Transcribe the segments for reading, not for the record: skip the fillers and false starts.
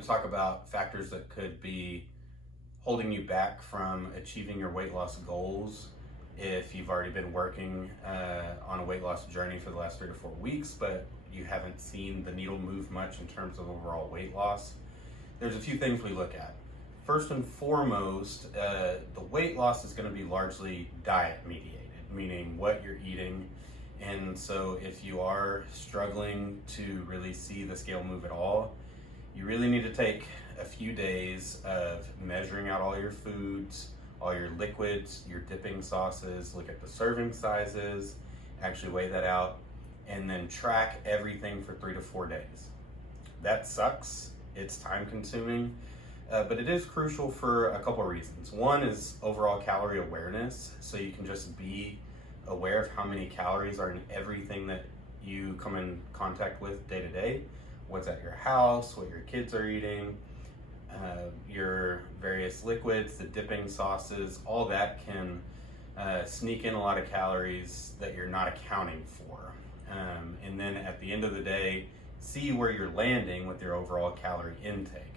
wanted to talk about factors that could be holding you back from achieving your weight loss goals if you've already been working on a weight loss journey for the last 3 to 4 weeks, but you haven't seen the needle move much in terms of overall weight loss. There's a few things we look at. First and foremost, the weight loss is going to be largely diet mediated, meaning what you're eating. And so if you are struggling to really see the scale move at all, you really need to take a few days of measuring out all your foods, all your liquids, your dipping sauces, look at the serving sizes, actually weigh that out, and then track everything for 3 to 4 days. That sucks. It's time consuming, but it is crucial for a couple of reasons. One is overall calorie awareness, so you can just be aware of how many calories are in everything that you come in contact with day to day. What's at your house, what your kids are eating, your various liquids, the dipping sauces, all that can sneak in a lot of calories that you're not accounting for. And then at the end of the day, see where you're landing with your overall calorie intake.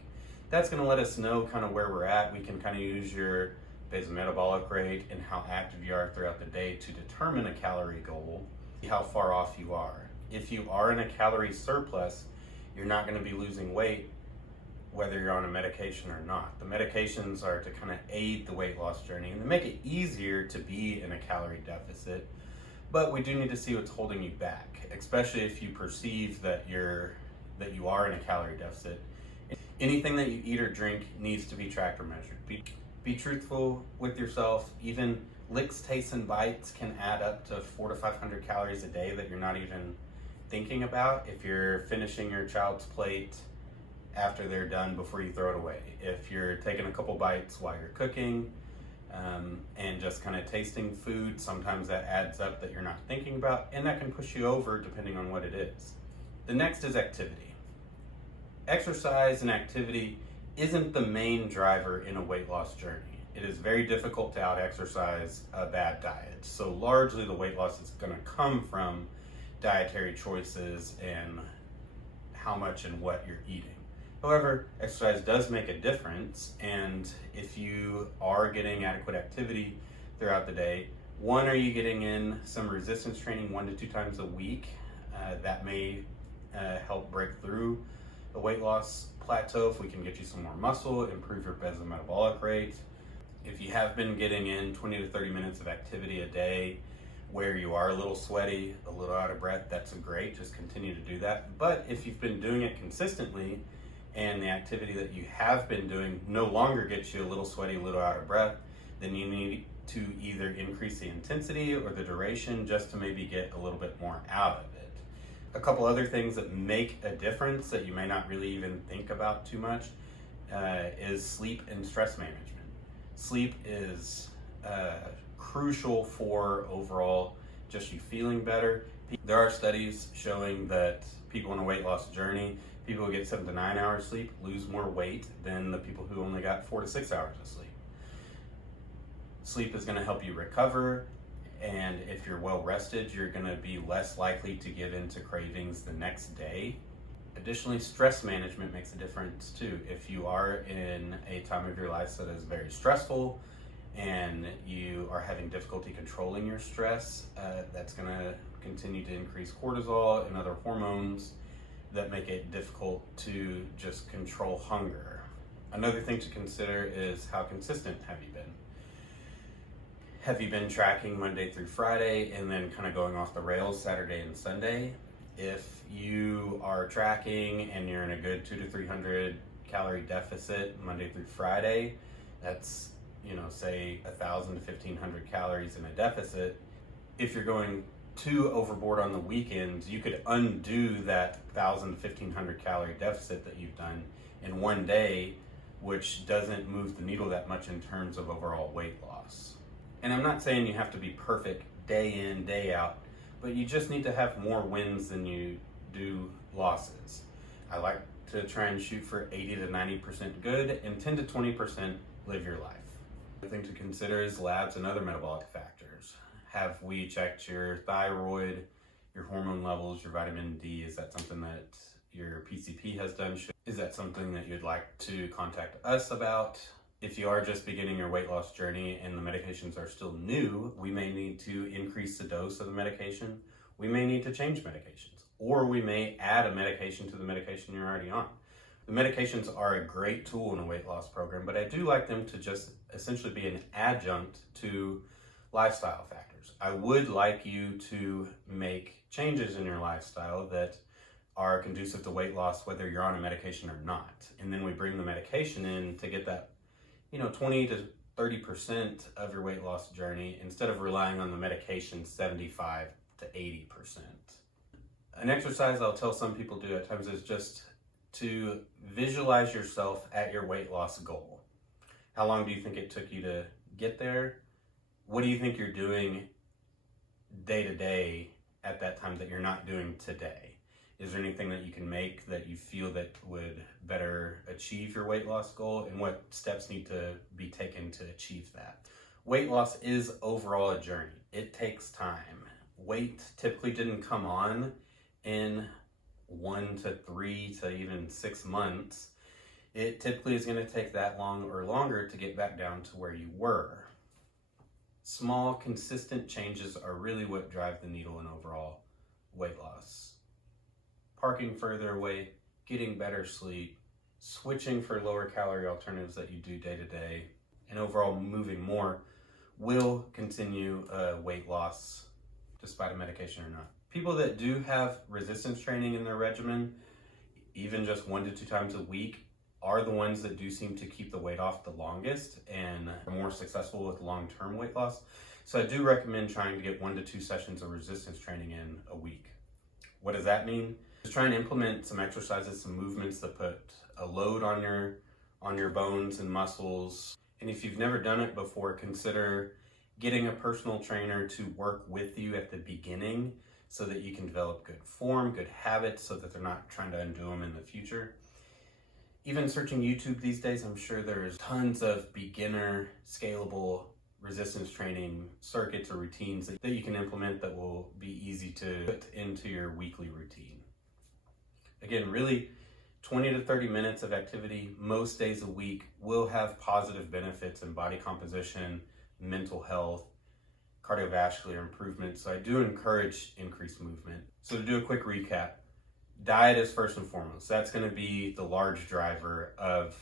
That's going to let us know kind of where we're at. We can kind of use your basal metabolic rate and how active you are throughout the day to determine a calorie goal, see how far off you are. If you are in a calorie surplus, you're not going to be losing weight whether you're on a medication or not. The medications are to kind of aid the weight loss journey and they make it easier to be in a calorie deficit, but we do need to see what's holding you back, especially if you perceive that you are in a calorie deficit. Anything that you eat or drink needs to be tracked or measured. Be truthful with yourself. Even licks, tastes, and bites can add up to 400 to 500 calories a day that you're not even thinking about if you're finishing your child's plate after they're done before you throw it away. If you're taking a couple bites while you're cooking and just kind of tasting food, sometimes that adds up that you're not thinking about, and that can push you over depending on what it is. The next is activity. Exercise and activity isn't the main driver in a weight loss journey. It is very difficult to out-exercise a bad diet. So largely the weight loss is going to come from dietary choices and how much and what you're eating. However, exercise does make a difference, and if you are getting adequate activity throughout the day, one, are you getting in some resistance training 1 to 2 times a week? That may help break through the weight loss plateau if we can get you some more muscle, improve your basal metabolic rate. If you have been getting in 20 to 30 minutes of activity a day where you are a little sweaty, a little out of breath, that's great. Just continue to do that. But if you've been doing it consistently and the activity that you have been doing no longer gets you a little sweaty, a little out of breath, then you need to either increase the intensity or the duration just to maybe get a little bit more out of it. A couple other things that make a difference that you may not really even think about too much is sleep and stress management. Sleep is crucial for overall just you feeling better. There are studies showing that people on a weight loss journey, people who get 7 to 9 hours sleep lose more weight than the people who only got 4 to 6 hours of sleep. Sleep is going to help you recover, and if you're well rested, you're going to be less likely to give in to cravings the next day. Additionally, stress management makes a difference too. If you are in a time of your life that is very stressful and you are having difficulty controlling your stress, that's going to continue to increase cortisol and other hormones that make it difficult to just control hunger. Another thing to consider is how consistent have you been? Have you been tracking Monday through Friday and then kind of going off the rails Saturday and Sunday? If you are tracking and you're in a good 200 to 300 calorie deficit Monday through Friday, that's, say 1,000 to 1,500 calories in a deficit. If you're going too overboard on the weekends, you could undo that 1,000 to 1,500 calorie deficit that you've done in one day, which doesn't move the needle that much in terms of overall weight loss. And I'm not saying you have to be perfect day in, day out, but you just need to have more wins than you do losses. I like to try and shoot for 80 to 90% good and 10 to 20% live your life. The thing to consider is labs and other metabolic factors. Have we checked your thyroid, your hormone levels, your vitamin D? Is that something that your PCP has done. Is that something that you'd like to contact us about? If you are just beginning your weight loss journey and the medications are still new, we may need to increase the dose of the medication. We may need to change medications, or we may add a medication to the medication you're already on. The medications are a great tool in a weight loss program, but I do like them to just essentially be an adjunct to lifestyle factors. I would like you to make changes in your lifestyle that are conducive to weight loss, whether you're on a medication or not. And then we bring the medication in to get that 20 to 30% of your weight loss journey instead of relying on the medication 75 to 80%. An exercise I'll tell some people do at times is just to visualize yourself at your weight loss goal. How long do you think it took you to get there? What do you think you're doing day to day at that time that you're not doing today? Is there anything that you can make that you feel that would better achieve your weight loss goal, and what steps need to be taken to achieve that? Weight loss is overall a journey. It takes time. Weight typically didn't come on in 1 to 3 to even 6 months. It typically is going to take that long or longer to get back down to where you were. Small, consistent changes are really what drive the needle in overall weight loss. Parking further away, getting better sleep, switching for lower calorie alternatives that you do day to day, and overall moving more will continue weight loss despite a medication or not. People that do have resistance training in their regimen, even just 1 to 2 times a week, are the ones that do seem to keep the weight off the longest and are more successful with long-term weight loss. So I do recommend trying to get 1 to 2 sessions of resistance training in a week. What does that mean? Just try and implement some exercises, some movements that put a load on your bones and muscles. And if you've never done it before, consider getting a personal trainer to work with you at the beginning so that you can develop good form, good habits, so that they're not trying to undo them in the future. Even searching YouTube these days, I'm sure there's tons of beginner, scalable resistance training circuits or routines that you can implement that will be easy to put into your weekly routine. Again, really 20 to 30 minutes of activity most days a week will have positive benefits in body composition, mental health, cardiovascular improvement. So I do encourage increased movement. So to do a quick recap, diet is first and foremost. That's going to be the large driver of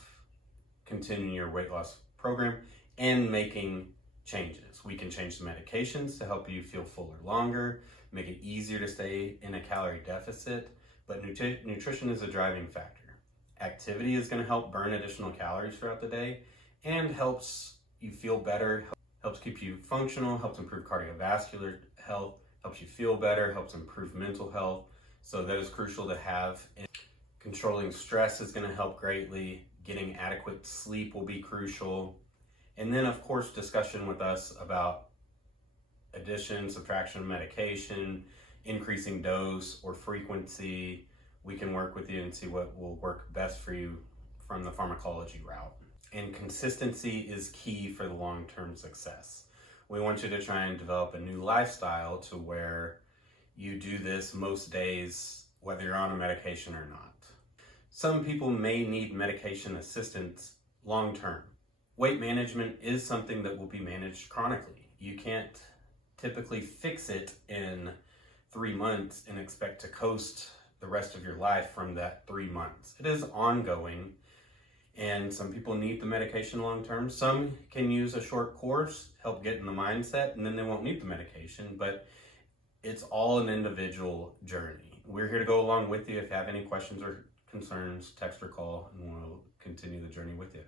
continuing your weight loss program and making changes. We can change the medications to help you feel fuller longer, make it easier to stay in a calorie deficit, but nutrition is a driving factor. Activity is going to help burn additional calories throughout the day and helps you feel better, helps keep you functional, helps improve cardiovascular health, helps you feel better, helps improve mental health. So that is crucial to have. Controlling stress is going to help greatly. Getting adequate sleep will be crucial. And then, of course, discussion with us about addition, subtraction of medication, increasing dose or frequency. We can work with you and see what will work best for you from the pharmacology route. And consistency is key for the long-term success. We want you to try and develop a new lifestyle to where you do this most days, whether you're on a medication or not. Some people may need medication assistance long-term. Weight management is something that will be managed chronically. You can't typically fix it in 3 months and expect to coast the rest of your life from that 3 months. It is ongoing, and some people need the medication long-term. Some can use a short course, help get in the mindset, and then they won't need the medication, but it's all an individual journey. We're here to go along with you. If you have any questions or concerns, text or call, and we'll continue the journey with you.